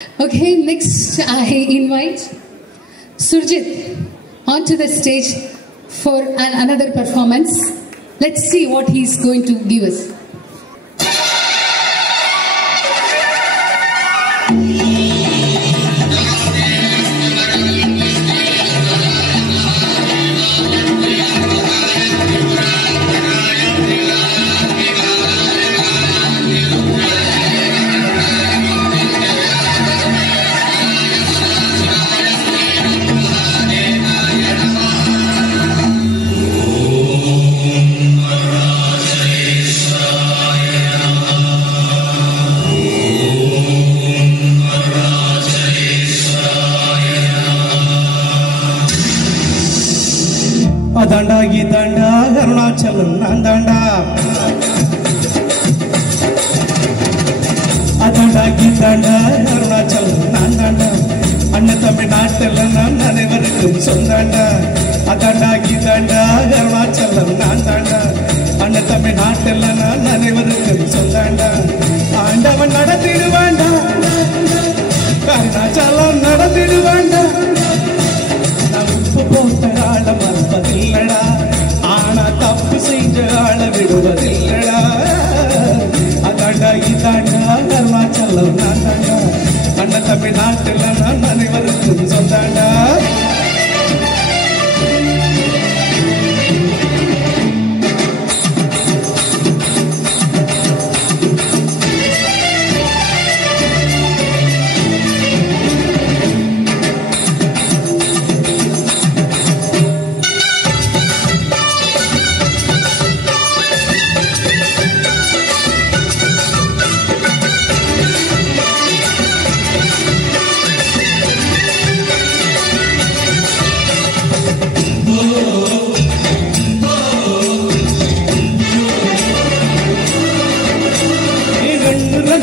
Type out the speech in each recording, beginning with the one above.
Okay, next I invite Surjit onto the stage for another performance. Let's see what he's going to give us. Adanda Gidanda Arunachalam Nandanda Adanda Gidanda Arunachalam Nandanda Annataminaatilla nanevarukkum sondanda Adanda Gidanda Arunachalam Nandanda Annataminaatilla nanevarukkum sondanda Aandavan nadathiduvaanda Arunachalam nadathiduvaanda போட்டராள மறப்பதில்லடா ஆனா தப்பு செஞ்ச ஆள விடுவதில்லடா அதாண்டா இதாண்டா அருணாச்சலம் நான்தாண்டா அண்ணன் தமிழ்நாட்டில் நான் அனைவருக்கும் சொந்தாண்டா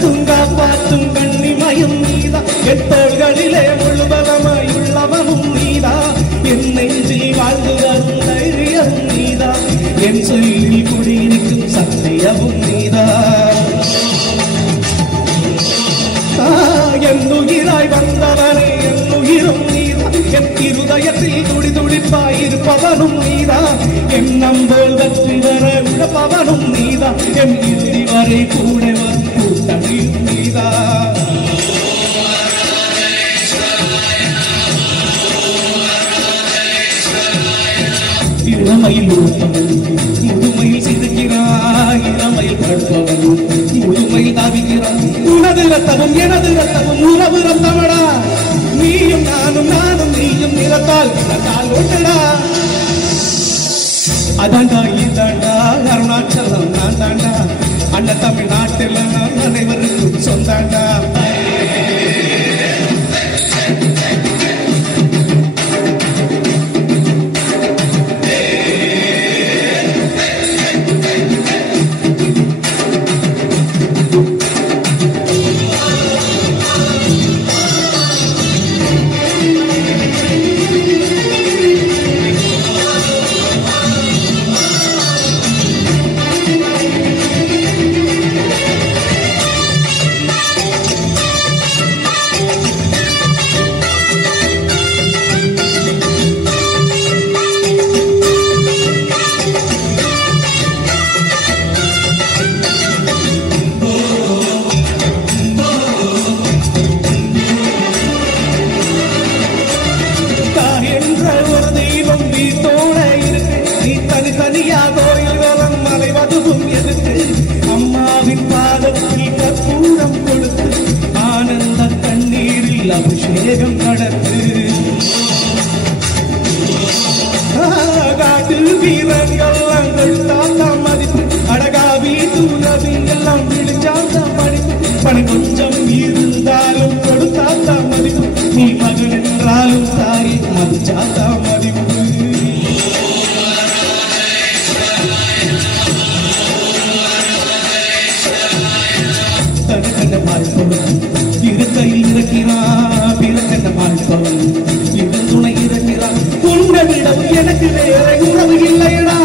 துங்கா பார்த்தும் கண்ணிமயம் நீதா எத்தோள்களிலே முழுபலமாயுள்ளவனும் நீதா என் நெஞ்சில் வாழ்ந்து வரும் தைரியம் நீதா என் சொல்லில் குடியிருக்கும் சத்தியமும் நீதா என் உயிராய் வந்தவனே என் உயிரும் நீதா என் இருதயத்தில் துடி துடிப்பாயிருப்பவனும் நீதா என் நம்போல் வெற்றி வர உழப்பவனும் நீதா என் இறுதி வரை கூட கூட்டணியும் நீதா இளமையில் உறுப்பவன் முதுமையில் சிதுக்கிறான் இளமையில் படுப்பவன் முதுமையில் தாவிக்கிறான் உனது ரத்தமும் எனது ரத்தமும் உறவு ரத்தமடா நீயும் நானும் நீயும் நிறத்தால் ஒட்டடா அதாண்டா இதாண்டா அருணாச்சலம் நான் தாண்டா அண்ணன் தமிழ்நாட்டில் நான் அனைவருக்கும் சொந்தாண்டா அம்மாவின் பாதத்தில் கற்பூரம் கொடுத்து ஆனந்த கண்ணீரில் அபிஷேகம் நடத்து காட்டு வீரர்கள் தாத்தா மதிப்பு அழகாவி தூரவி எல்லாம் விழிச்சாத்தா படிப்பு பணி கொஞ்சம் இருந்தாலும் கொடுத்தாத்தா மதிப்பு நீ மகன் என்றாலும் தாய் மதிச்சாத்தா மதிப்பு இருக்கையில் இருக்கிறான் பிறக்கென்ன வாழ்ப்பவன் இது துணை இருக்கிறான் உங்களிடம் எனக்கு வேற உறவு இல்லையடா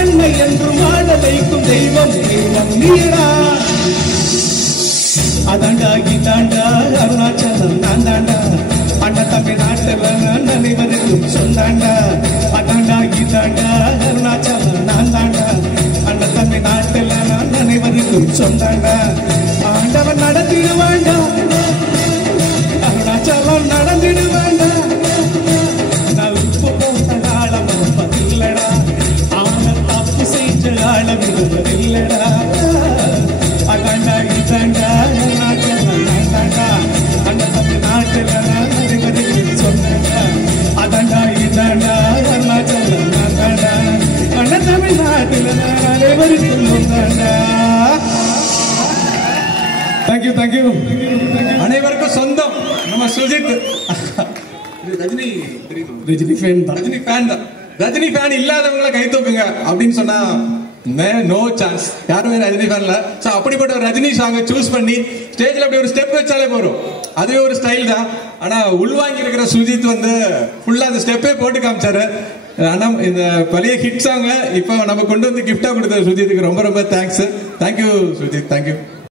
என்னை என்று வாழ வைக்கும் தெய்வம் நீடா அதாண்டா இதாண்டா அருணாச்சலம் தாண்டா அண்ணன் தமிழ்நாட்டில் நான் அனைவருக்கும் சொந்தாண்டா அதாண்டா இதாண்டா அருணாச்சலம் நான் தாண்டா அண்ணன் தமிழ்நாட்டில் நான் அனைவருக்கும் சொந்தாண்டா ஆண்டவன் நடத்திடுவாண்டா அருணாச்சலம் நடந்திடுவாண்டா நான் உப்பு போட்ட காலம் பதில்லடா அவனை தப்பு செஞ்ச காலம் இல்லடா அதாண்டா இதாண்டா அருணாச்சலம் நான் தாண்டா அண்ணன் தமிழ்நாட்டில் நான் அனைவருக்கும் சொன்னாண்டா அதாண்டா இதாண்டா அருணாச்சலம் நான் தாண்டா அண்ணன் தமிழ்நாட்டில் நான் அனைவருக்கும் சொன்னாண்டா. Thank you thank you. அனைவருக்கும் சொந்தம் நம்ம சுஜித். ரஜினி ஃபேன் தான். ரஜினி ஃபேன் தான். ரஜினி ஃபேன் இல்லாதவங்களை கை தூக்குங்க அப்படின்னு சொன்னா நோ சான்ஸ். யாருமே ரஜினி ஃபேன் இல்ல. சோ அப்படிப்பட்ட ஒரு ரஜினி சாங்கை சூஸ் பண்ணி ஸ்டேஜ்ல அப்படி ஒரு ஸ்டெப் வச்சாலே போறோம். அதுவே ஒரு ஸ்டைல் தான். ஆனா உள்வாங்கி இருக்கிற சுஜித் வந்து ஃபுல்லா அந்த ஸ்டெப்பே போட்டு காமிச்சாரு. ஆனா இந்த பழைய ஹிட் சாங்க இப்ப நம்ம கொண்டு வந்து கிஃப்டா கொடுத்த சுஜித்துக்கு ரொம்ப ரொம்ப தேங்க்ஸ். தேங்க்யூ சுஜித். தேங்க்யூ.